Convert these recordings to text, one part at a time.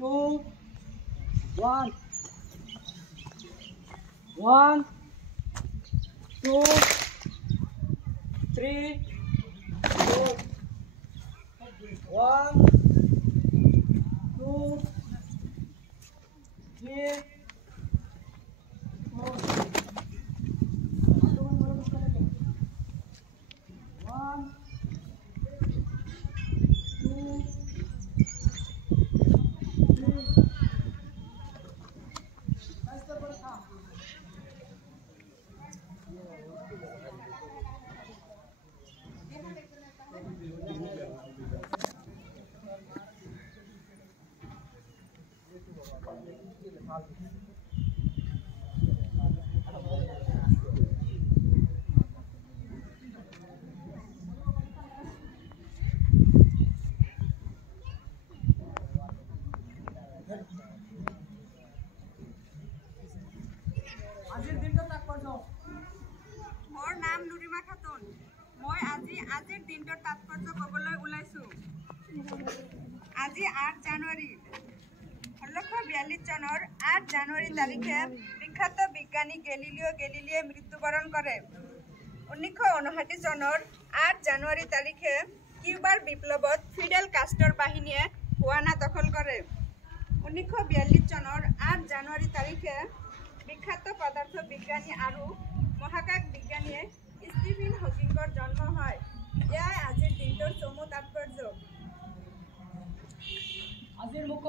2, 1. 1, 2, 3, 4. 1, 2, 3, 4. 1, 2, 3. মোৰ নাম নুৰিমা খাতুন। মই আজিৰ দিনটোৰ তাৎপৰ্য ক'বলৈ ওলাইছোঁ। আজি 8 জানুৱাৰী 1642 চনৰ 8 জানুৱাৰী তাৰিখে বিখ্যাত বিজ্ঞানী গেলিলিয়ে মৃত্যুবৰণ কৰে। 1959 চনৰ 8 জানুৱাৰী তাৰিখে কিউবাৰ বিপ্লৱত ফিডেল কাষ্ট্ৰৰ বাহিনীয়ে হুৱানা দখল কৰে। 1942 চনৰ 8 জানুৱাৰী তাৰিখে বিখ্যাত পদাৰ্থ বিজ্ঞানী আৰু মহাকাশ বিজ্ঞানীয়ে ষ্টিফেন হকিঙৰ জন্ম হয়। এয়াই আজিৰ দিনটোৰ চমু তাৎপৰ্য। আজিৰ মুখ্য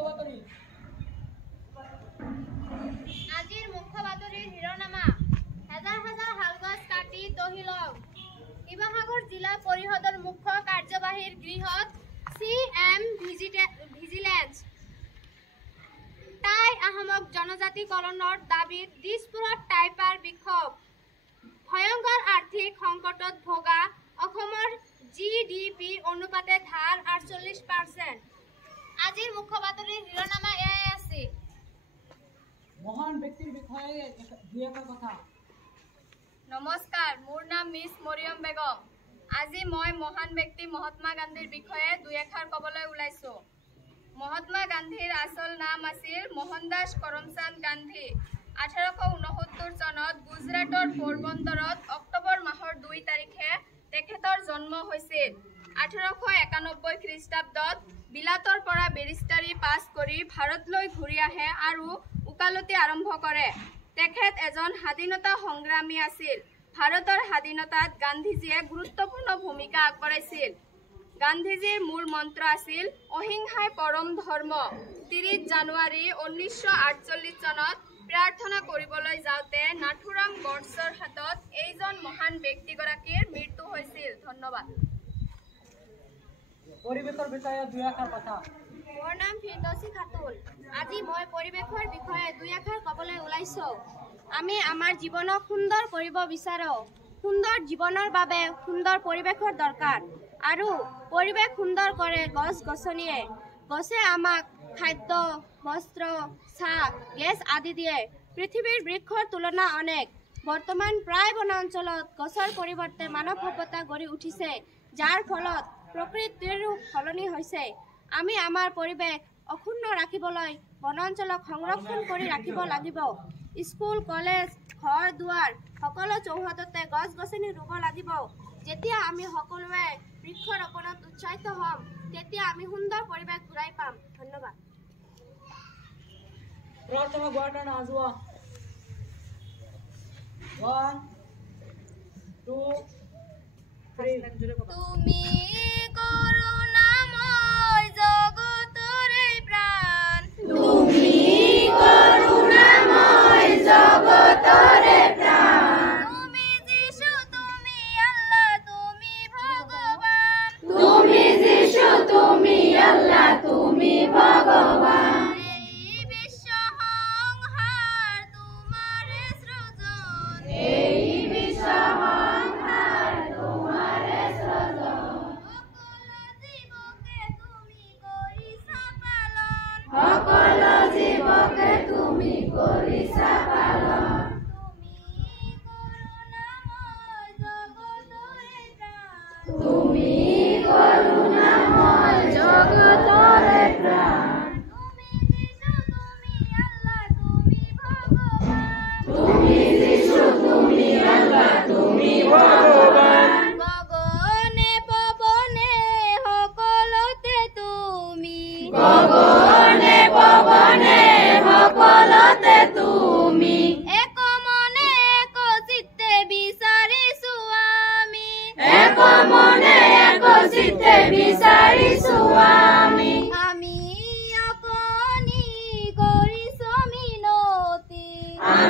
বাতৰিৰ শিৰোনামা। হাজাৰ হাজাৰ শালগছ কাটি তহিলং। শিৱসাগৰ জিলা পৰিষদৰ মুখ্য কাৰ্যবাহীৰ গৃহত CM ভিজিলেন্স। টাই আহোমক জনজাতিকৰণৰ দাবীত দিছপুৰত টাইপাৰ বিক্ষোভ। ভয়ংকৰ আৰ্থিক সংকটত ভোগা অসমৰ GDP অনুপাতে ধাৰ 48%। আজিৰ মুখ্য বাতৰিৰ শিৰোনামা এয়াই আছিল। মহান ব্যক্তিৰ বিষয়ে দুই এটা কথা। নমস্কাৰ, মোৰ নাম মিছ মৰিয়ম বেগম। আজি মই মহান ব্যক্তি মহাত্মা গান্ধীৰ বিষয়ে দুই এষাৰ ক'বলৈ ওলাইছোঁ। মহাত্মা গান্ধীৰ আচল নাম আছিল মোহনদাস কৰমচান্দ গান্ধী। 1869 চনত গুজৰাটৰ পোৰবন্দৰত অক্টোবৰ মাহৰ 2 তাৰিখে তেখেতৰ জন্ম হৈছিল। 1891 খ্ৰীষ্টাব্দত বিলাতৰ পৰা বেৰিষ্টাৰী পাছ কৰি ভাৰতলৈ ঘূৰি আহে আৰু ওকালতি আৰম্ভ কৰে। তেখেত এজন স্বাধীনতা সংগ্ৰামী আছিল। ভাৰতৰ স্বাধীনতাত গান্ধীজীয়ে গুৰুত্বপূৰ্ণ ভূমিকা আগবঢ়াইছিল। গান্ধীজীৰ মূল মন্ত্ৰ আছিল অহিংসাই পৰম ধৰ্ম। 30 জানুৱাৰী 1948 চনত প্ৰাৰ্থনা কৰিবলৈ যাওঁতে নাথুৰাম গডছৰ হাতত এইজন মহান ব্যক্তিগৰাকীৰ মৃত্যু হৈছিল। ধন্যবাদ। পৰিৱেশৰ বিষয়ে দুই এষাৰ কথা। মোৰ নাম ফিৰদৌসী খাতুন। আজি মই পৰিৱেশৰ বিষয়ে দুই এষাৰ ক'বলৈ ওলাইছোঁ। আমি আমাৰ জীৱনক সুন্দৰ কৰিব বিচাৰোঁ। সুন্দৰ জীৱনৰ বাবে সুন্দৰ পৰিৱেশৰ দৰকাৰ আৰু পৰিৱেশ সুন্দৰ কৰে গছ-গছনিয়ে। গছে আমাক খাদ্য, বস্ত্ৰ, ছাঁ, গেছ আদি দিয়ে। পৃথিৱীৰ বৃক্ষৰ তুলনা অনেক। বৰ্তমান প্ৰায় বনাঞ্চলত গছৰ পৰিৱৰ্তে মানৱ সভ্যতা গঢ়ি উঠিছে, যাৰ ফলত প্ৰকৃতিৰ ৰূপ সলনি হৈছে। আমি আমাৰ পৰিৱেশ অক্ষুণ্ণ ৰাখিবলৈ বনাঞ্চলক সংৰক্ষণ কৰি ৰাখিব লাগিব। স্কুল, কলেজ, ঘৰ দুৱাৰ সকলো চৌহদতে গছ-গছনি ৰুব লাগিব। যেতিয়া আমি সকলোৱে বৃক্ষৰোপণত উৎসাহিত হ'ম, তেতিয়া আমি সুন্দৰ পৰিৱেশ ঘূৰাই পাম। ধন্যবাদ। প্ৰাৰ্থনা গোৱাৰ কাৰণে আজোৱা। 1, 2, 3. তুমি করুণাময় জগতরে প্রাণ। তুমি করুণাময় জগতরে প্রাণ। তুমি যিশু, তুমি আল্লাহ, তুমি ভগবান। তুমি যিশু, তুমি আল্লাহ, তুমি ভগবান। এই বিশ্ব সংহার তোমারে সৃজন। এই বিশ্ব সংহার তোমারে সৃজন। সকল জীবকে তুমি কৰিছা পালন। তুমি কৰুণাময় জগতৰে প্ৰাণ। তুমি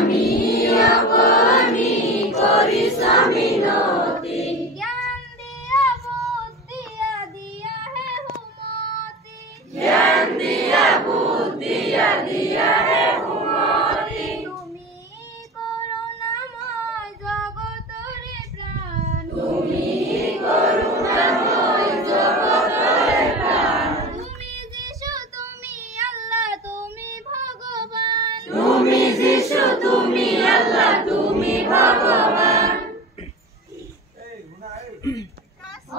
আমি আপনি কৰিছা মিনতি জ্ঞান দিয়া বুদ্ধিয়া দিয়াহে সুমতি জ্ঞান দিয়া বুদ্ধিয়া দিয়াহে সুমতি তুমি করুণাময় জগতরে প্রাণ তুমি করুণাময় জগতরে প্রাণ তুমি যিশু তুমি আল্লাহ তুমি ভগবান তুমি যিশু তুমি আল্লাহ তুমি ভগবান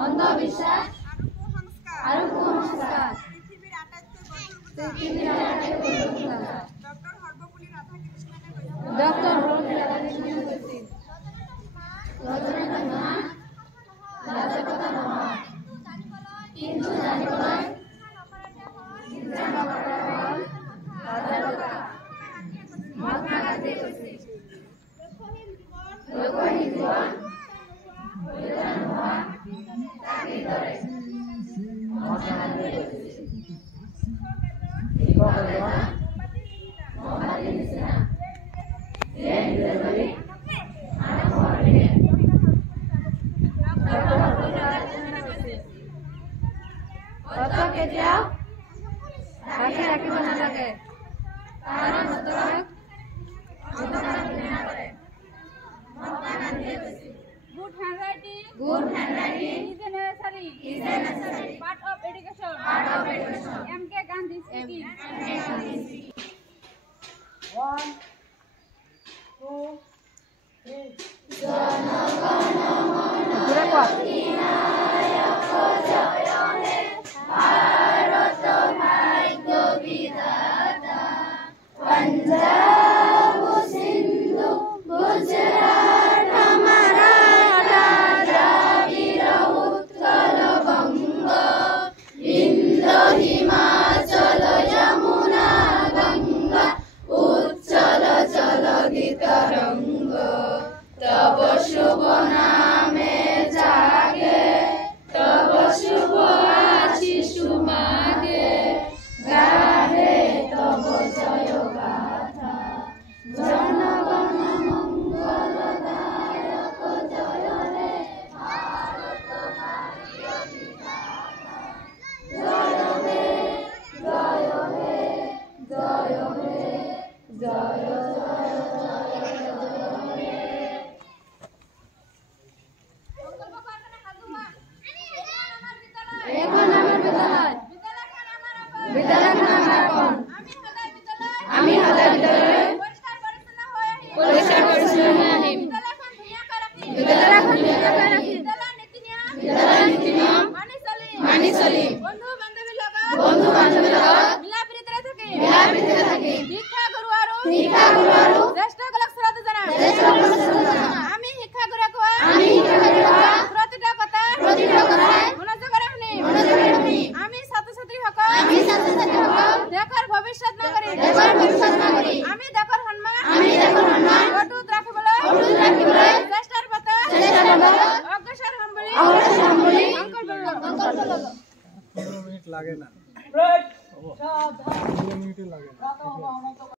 অন্ধবিশ্বাস আৰু কুসংস্কাৰ পৃথিৱীৰ আটাইতকৈ গধুৰ ডক্টৰ সৰ্বপল্লী ৰাধাকৃষ্ণনে কৈছিল কিন্তু জানিবলৈ মহাত্মা গান্ধী কৈছিল লোকহীন জীৱন প্ৰয়োজন নোহোৱা চাকিৰ দৰে মহাত্মা গান্ধীয়ে কৈছিল মহাত্মাৰ নিচিনা যে নিজে যদি আনক সহায় দিয়ে সত্য কেতিয়াও ঢাকি ৰাখিব নালাগে কাৰণ সত্যক অন্ধকাৰে ঘৃণা কৰে মহাত্মা গান্ধীয়ে কৈছিল Good handwriting is necessary. Part of education. M.K. Gandhi speaking. 1, 2, 3. Bharat ভাগ্য বিধাতা पंजाब सिंधु गुजरात मराठा द्राविड़ उत्कल बंग विंध्य हिमाचल यमुना गंगा उच्चल जलधि तरंग तब शुभ नामे जागे तब शुभ आशीष मागे गाहे तब जय गाथा जनगण मंगल दायक जय हे भारत भाग्य विधाता जय हे जय हे जय हे जय এখন আমার বিদ্যালয় বিদ্যালয়খন আমার আপন আমি সদায় বিদ্যালয়লৈ পৰিষ্কাৰ পৰিচ্ছন্ন হৈ আহিম বিদ্যালয়খন ধুনীয়াকৈ ৰাখিম বিদ্যালয়ৰ নীতি নিয়ম মানি চলিম বন্ধু বান্ধৱীৰ লগত মিলা প্ৰীতিৰে থাকিম শিক্ষাগুৰু আৰু জ্যেষ্ঠসকলক শ্ৰদ্ধা জনাম আমি শিক্ষাগুৰুক কোৱা প্ৰতিটো কথা মনোযোগেৰে শুনিম আমি ছাত্ৰ ছাত্ৰীসকল দেশৰ ভৱিষ্যত নাগৰিক আমি দেশৰ সন্মান অটুট ৰাখিবলৈ চেষ্টাৰ পথত অগ্ৰসৰ হ'ম বুলি সংকল্প ল'লো। লাগে না Break.